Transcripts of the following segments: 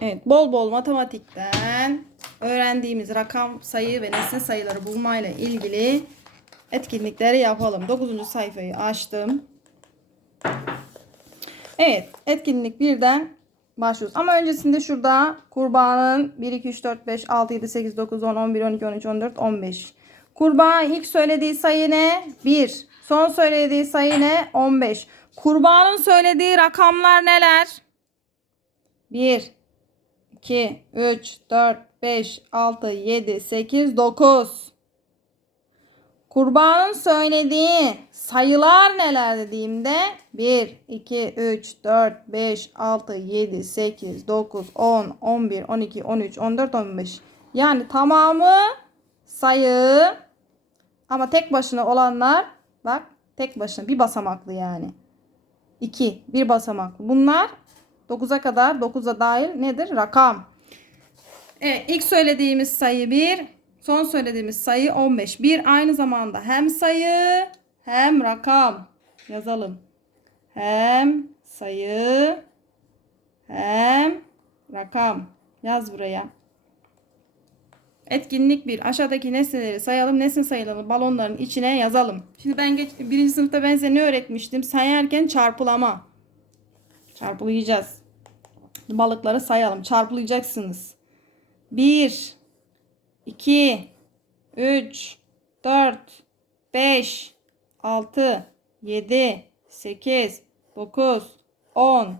Evet, bol bol matematikten öğrendiğimiz rakam, sayı ve nesne sayıları bulmayla ilgili etkinlikleri yapalım. 9. sayfayı açtım. Evet, etkinlik birden başlıyoruz. Ama öncesinde şurada kurbanın 1, 2, 3, 4, 5, 6, 7, 8, 9, 10, 11, 12, 13, 14, 15. Kurbağa ilk söylediği sayı ne? 1. Son söylediği sayı ne? 15. Kurbanın söylediği rakamlar neler? 1, 2, 3, 4, 5, 6, 7, 8, 9. Kurbanın söylediği sayılar neler dediğimde 1, 2, 3, 4, 5, 6, 7, 8, 9, 10, 11, 12, 13, 14, 15. Yani tamamı sayı ama tek başına olanlar bak tek başına bir basamaklı yani. 2 bir basamaklı. Bunlar 9'a kadar 9'a dahil nedir? Rakam. Evet ilk söylediğimiz sayı 1. Son söylediğimiz sayı 15. 1 aynı zamanda hem sayı hem rakam. Yazalım. Hem sayı hem rakam. Yaz buraya. Etkinlik 1. Aşağıdaki nesneleri sayalım. Nesne sayılarını balonların içine yazalım. Şimdi ben geç, birinci sınıfta ben size ne öğretmiştim? Sayarken çarpılama. Çarpılayacağız. Balıkları sayalım. Çarpılayacaksınız. 1 2 3 4 5 6 7 8 9 10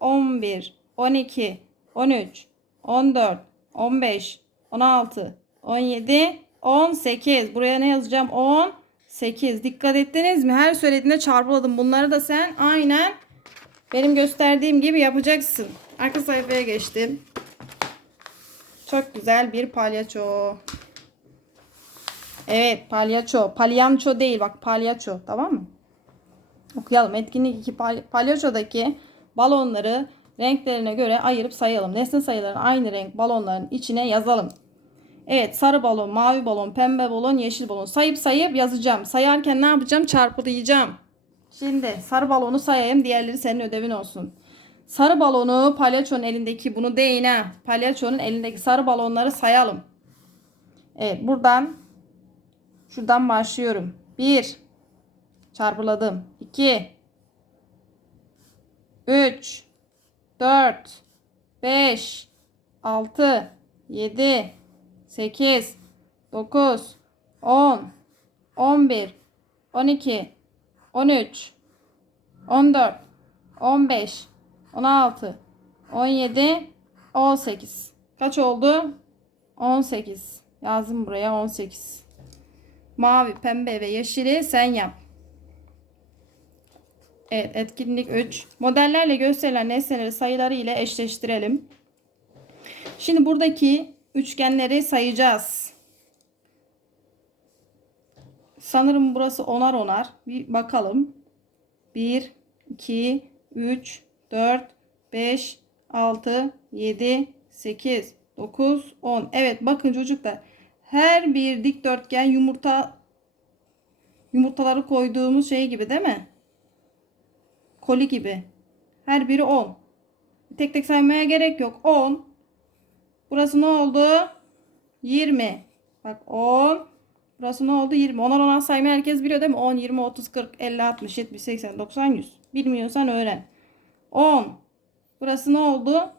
11 12 13 14 15 16 17 18 buraya ne yazacağım 18 dikkat ettiniz mi her söylediğinde çarpıladım bunları da sen aynen benim gösterdiğim gibi yapacaksın arka sayfaya geçtim çok güzel bir palyaço. Evet palyaço. Palyanço değil bak palyaço tamam mı? Okuyalım. Etkinlik 2 pal palyaçodaki balonları renklerine göre ayırıp sayalım. Nesne sayılarını aynı renk balonların içine yazalım. Evet sarı balon, mavi balon, pembe balon, yeşil balon. Sayıp sayıp yazacağım. Sayarken ne yapacağım? Çarpılayacağım. Şimdi sarı balonu sayayım. Diğerleri senin ödevin olsun. Sarı balonu palyaçonun elindeki bunu değil ha. Palyaçonun elindeki sarı balonları sayalım. Evet buradan şuradan başlıyorum. 1 çarpıladım. 2 3 4 5 6 7 8 9 10 11 12 13 14 15 16, 17, 18. Kaç oldu? 18. Yazdım buraya 18. Mavi, pembe ve yeşili sen yap. Evet etkinlik 3. Modellerle gösterilen nesneleri sayıları ile eşleştirelim. Şimdi buradaki üçgenleri sayacağız. Sanırım burası onar onar. Bir bakalım. 1, 2, 3, 4, 5, 6, 7, 8, 9, 10. Evet bakın çocuklar. Her bir dikdörtgen yumurta yumurtaları koyduğumuz şey gibi değil mi? Koli gibi. Her biri 10. Tek tek saymaya gerek yok. 10. Burası ne oldu? 20. Bak 10. Burası ne oldu? 20. 10'ar 10'ar saymayı herkes biliyor değil mi? 10, 20, 30, 40, 50, 60, 70, 80, 90, 100. Bilmiyorsan öğren. 10. Burası ne oldu?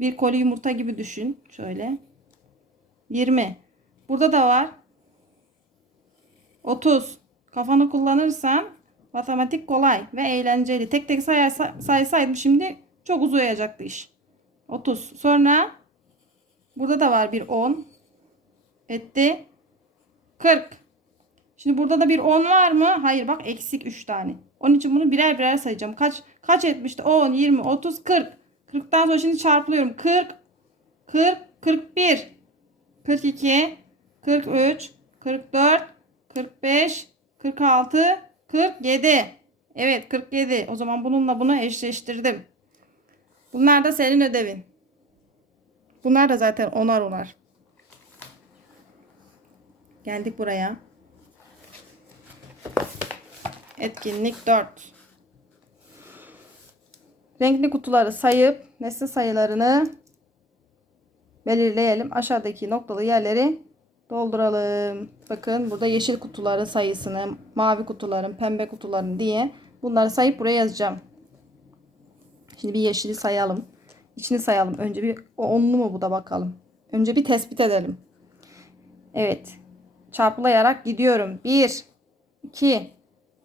Bir koli yumurta gibi düşün. Şöyle. 20. Burada da var. 30. Kafanı kullanırsan matematik kolay ve eğlenceli. Tek tek say saysaydım şimdi çok uzayacaktı iş. 30. Sonra burada da var bir 10. Etti. 40. Şimdi burada da bir 10 var mı? Hayır bak eksik 3 tane. Onun için bunu birer birer sayacağım. Kaç kaç etmişti? 10, 20, 30, 40. 40'tan sonra şimdi çarpılıyorum. 40, 40, 41, 42, 43, 44, 45, 46, 47. Evet 47. O zaman bununla bunu eşleştirdim. Bunlar da senin ödevin. Bunlar da zaten onar onar. Geldik buraya. Etkinlik 4. Renkli kutuları sayıp nesne sayılarını belirleyelim. Aşağıdaki noktalı yerleri dolduralım. Bakın burada yeşil kutuların sayısını, mavi kutuların, pembe kutuların diye bunları sayıp buraya yazacağım. Şimdi bir yeşili sayalım. İçini sayalım. Önce bir onlu mu bu da bakalım. Önce bir tespit edelim. Evet. Çarpılayarak gidiyorum. 1 2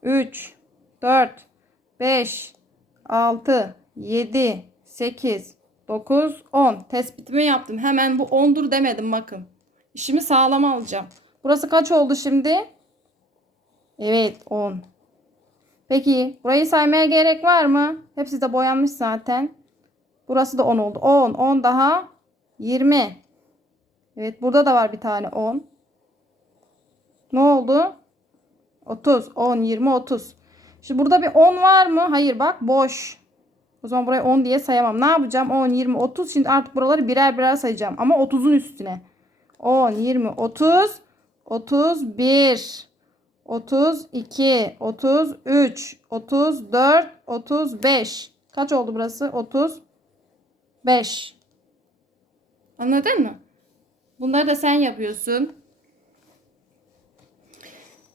3 4 5 6 7 8 9 10 tespitimi yaptım. Hemen bu 10'dur demedim bakın. İşimi sağlam alacağım. Burası kaç oldu şimdi? Evet 10. Peki burayı saymaya gerek var mı? Hepsi de boyanmış zaten. Burası da 10 oldu. 10, 10 daha 20. Evet burada da var bir tane 10. Ne oldu? 30, 10, 20, 30. Şimdi burada bir 10 var mı? Hayır bak boş. O zaman buraya 10 diye sayamam. Ne yapacağım? 10, 20, 30. Şimdi artık buraları birer birer sayacağım. Ama 30'un üstüne. 10, 20, 30, 31, 32, 33, 34, 35. Kaç oldu burası? 35. Anladın mı? Bunları da sen yapıyorsun.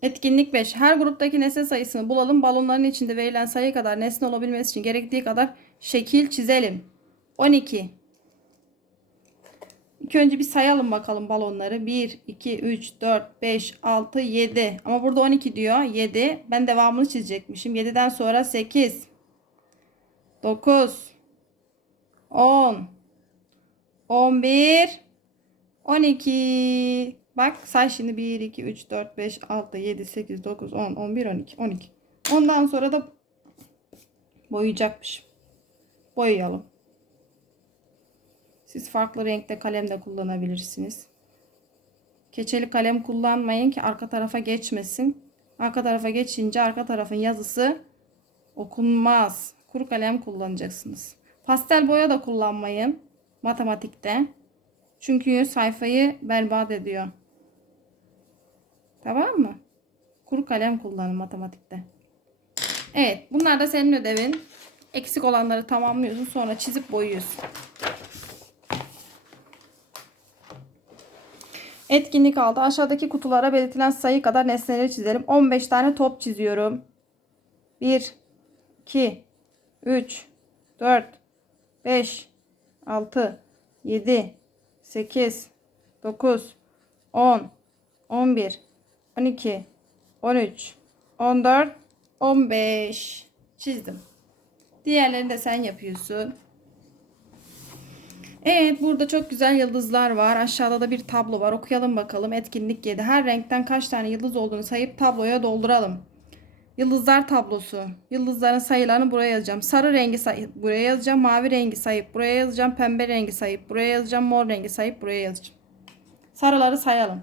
Etkinlik 5. Her gruptaki nesne sayısını bulalım. Balonların içinde verilen sayı kadar nesne olabilmesi için gerektiği kadar şekil çizelim. 12. İlk önce bir sayalım bakalım balonları. 1, 2, 3, 4, 5, 6, 7. Ama burada 12 diyor. 7. Ben devamını çizecekmişim. 7'den sonra 8, 9, 10, 11, 12. Bak say şimdi 1, 2, 3, 4, 5, 6, 7, 8, 9, 10, 11, 12, 12. Ondan sonra da boyayacakmış. Boyayalım. Siz farklı renkte kalem de kullanabilirsiniz. Keçeli kalem kullanmayın ki arka tarafa geçmesin. Arka tarafa geçince arka tarafın yazısı okunmaz. Kuru kalem kullanacaksınız. Pastel boya da kullanmayın matematikte. Çünkü sayfayı berbat ediyor. Tamam mı? Kuru kalem kullanın matematikte. Evet, bunlar da senin ödevin. Eksik olanları tamamlıyorsun, sonra çizip boyuyorsun. Etkinlik aldı. Aşağıdaki kutulara belirtilen sayı kadar nesneleri çizelim. 15 tane top çiziyorum. 1 2 3 4 5 6 7 8 9 10 11 12 13 14 15 çizdim. Diğerlerini de sen yapıyorsun. Evet burada çok güzel yıldızlar var. Aşağıda da bir tablo var. Okuyalım bakalım. Etkinlik 7. Her renkten kaç tane yıldız olduğunu sayıp tabloya dolduralım. Yıldızlar tablosu. Yıldızların sayılarını buraya yazacağım. Sarı rengi sayıp buraya yazacağım. Mavi rengi sayıp buraya yazacağım. Pembe rengi sayıp buraya yazacağım. Mor rengi sayıp buraya yazacağım. Sarıları sayalım.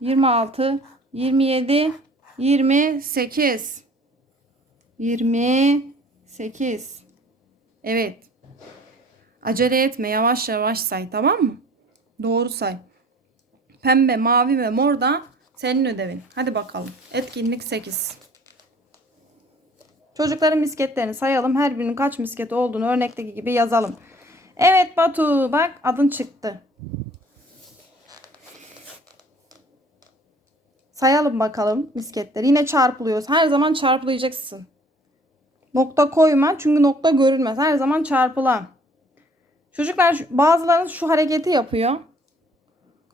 26 27 28 28 Evet. Acele etme. Yavaş yavaş say tamam mı? Doğru say. Pembe, mavi ve mor da senin ödevin. Hadi bakalım. Etkinlik 8. Çocukların misketlerini sayalım. Her birinin kaç misket olduğunu örnekteki gibi yazalım. Evet Batu bak adın çıktı. Sayalım bakalım misketleri. Yine çarpılıyoruz. Her zaman çarpılacaksın. Nokta koyma çünkü nokta görülmez. Her zaman çarpılan. Çocuklar bazılarınız şu hareketi yapıyor.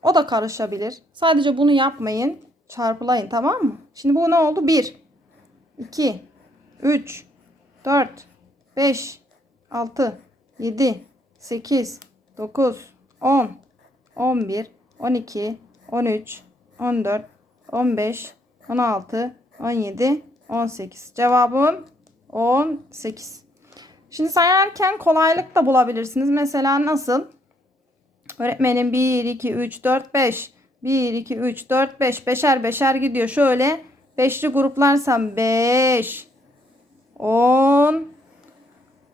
O da karışabilir. Sadece bunu yapmayın. Çarpılayın tamam mı? Şimdi bu ne oldu? 1, 2, 3, 4, 5, 6, 7, 8, 9, 10, 11, 12, 13, 14, 15, 16, 17, 18. Cevabım 18. Şimdi sayarken kolaylık da bulabilirsiniz. Mesela nasıl? Öğretmenim 1, 2, 3, 4, 5. 1, 2, 3, 4, 5. Beşer beşer gidiyor. Şöyle beşli gruplarsam 5, 10,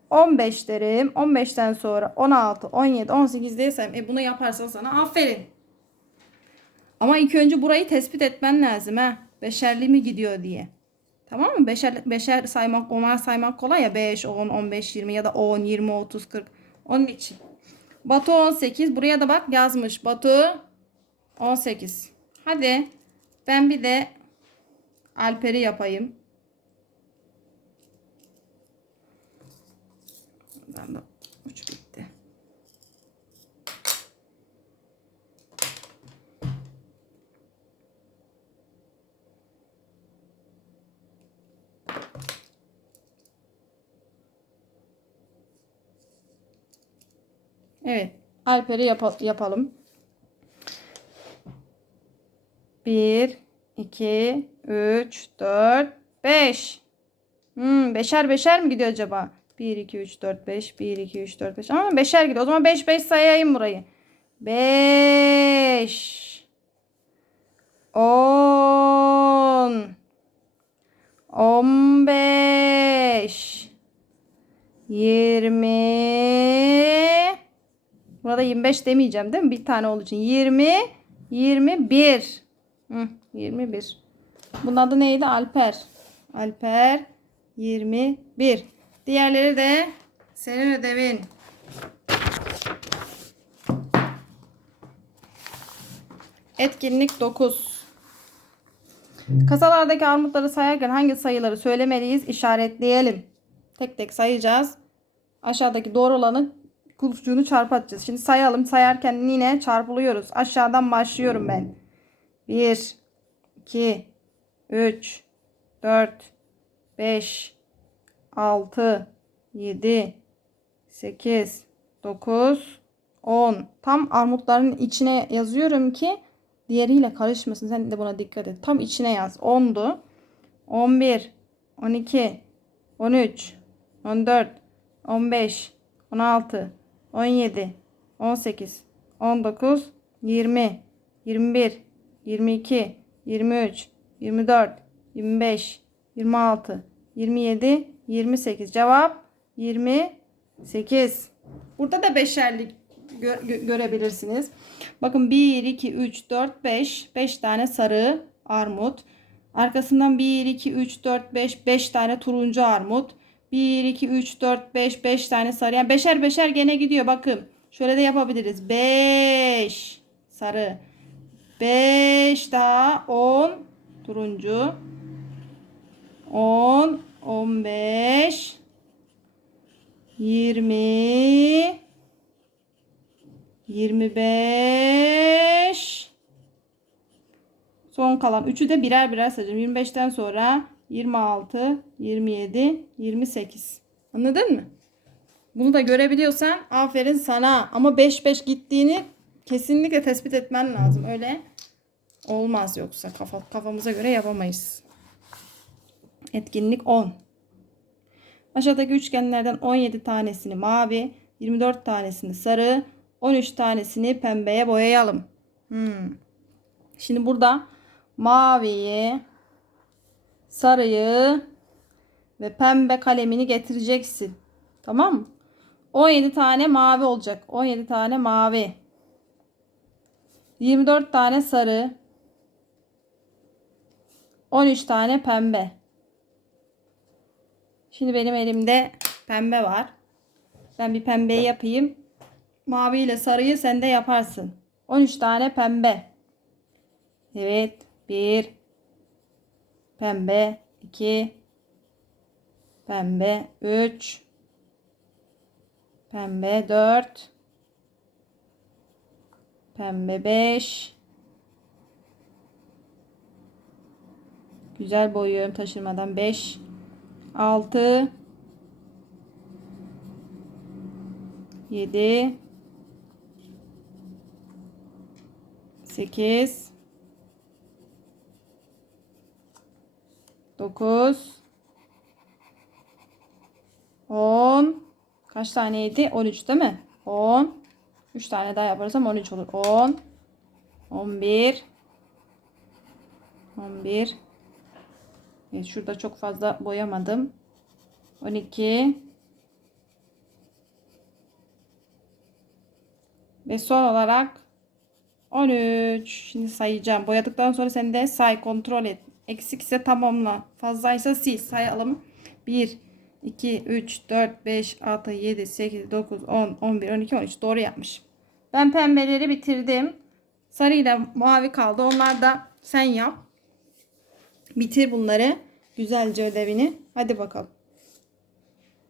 15 derim. 15'ten sonra 16, 17, 18 desem e bunu yaparsan sana aferin. Ama ilk önce burayı tespit etmen lazım ha. Beşerli mi gidiyor diye. Tamam mı? Beşer, beşer saymak, onar saymak kolay ya. 5, 10, 15, 20 ya da 10, 20, 30, 40. Onun için. Batu 18. Buraya da bak yazmış. Batu 18. Hadi ben bir de Alper'i yapayım. Ben de uç bitti. Evet. Alper'i yapa- yapalım. 1, 2, 3, 4, 5. Hmm, beşer beşer mi gidiyor acaba? 1, 2, 3, 4, 5. 1, 2, 3, 4, 5. Ama beşer gidiyor. O zaman 5, 5 sayayım burayı. 5. 10. 15. 20. Burada 25 demeyeceğim değil mi? Bir tane olduğu için. 20. 21. Hı, 21. Bunun adı neydi? Alper. Alper 21. Diğerleri de senin ödevin. Etkinlik 9. Kasalardaki armutları sayarken hangi sayıları söylemeliyiz? İşaretleyelim. Tek tek sayacağız. Aşağıdaki doğru olanı kulpçuğunu çarpatacağız. Şimdi sayalım. Sayarken yine çarpılıyoruz. Aşağıdan başlıyorum ben. 1 2 3 4 5 6 7 8 9 10 Tam armutların içine yazıyorum ki diğeriyle karışmasın. Sen de buna dikkat et. Tam içine yaz. 10'du. 11 12 13 14 15 16 17 18 19 20 21 22 23 24 25 26 27 28 cevap 28 burada da beşerlik gö- gö- görebilirsiniz. Bakın 1 2 3 4 5 5 tane sarı armut. Arkasından 1 2 3 4 5 5 tane turuncu armut 1 2 3 4 5 5 tane sarı. Yani beşer beşer gene gidiyor. Bakın şöyle de yapabiliriz. 5 sarı. 5 daha 10 turuncu. 10 15 20 25 son kalan. Üçü de birer birer sayacağım. 25'ten sonra 26 27 28 anladın mı? Bunu da görebiliyorsan aferin sana ama 5 5 gittiğini kesinlikle tespit etmen lazım. Öyle olmaz yoksa kafa, kafamıza göre yapamayız. Etkinlik 10. Aşağıdaki üçgenlerden 17 tanesini mavi, 24 tanesini sarı, 13 tanesini pembeye boyayalım. Hmm. Şimdi burada maviyi, sarıyı ve pembe kalemini getireceksin. Tamam mı? 17 tane mavi olacak. 17 tane mavi. 24 tane sarı. 13 tane pembe. Şimdi benim elimde pembe var. Ben bir pembeyi yapayım. Mavi ile sarıyı sen de yaparsın. 13 tane pembe. Evet. 1 pembe 2 pembe 3 pembe 4 pembe 5 güzel boyuyorum taşırmadan 5 6 7 8 9 10 Kaç taneydi? 13 değil mi? 10. 3 tane daha yaparsam 13 olur. 10. 11. 11. Evet, şurada çok fazla boyamadım. 12. Ve son olarak 13. Şimdi sayacağım. Boyadıktan sonra sen de say kontrol et. Eksikse tamamla. Fazlaysa sil. Sayalım. 1, 2, 3, 4, 5, 6, 7, 8, 9, 10, 11, 12, 13. Doğru yapmış. Ben pembeleri bitirdim. Sarıyla mavi kaldı. Onlar da sen yap. Bitir bunları. Güzelce ödevini. Hadi bakalım.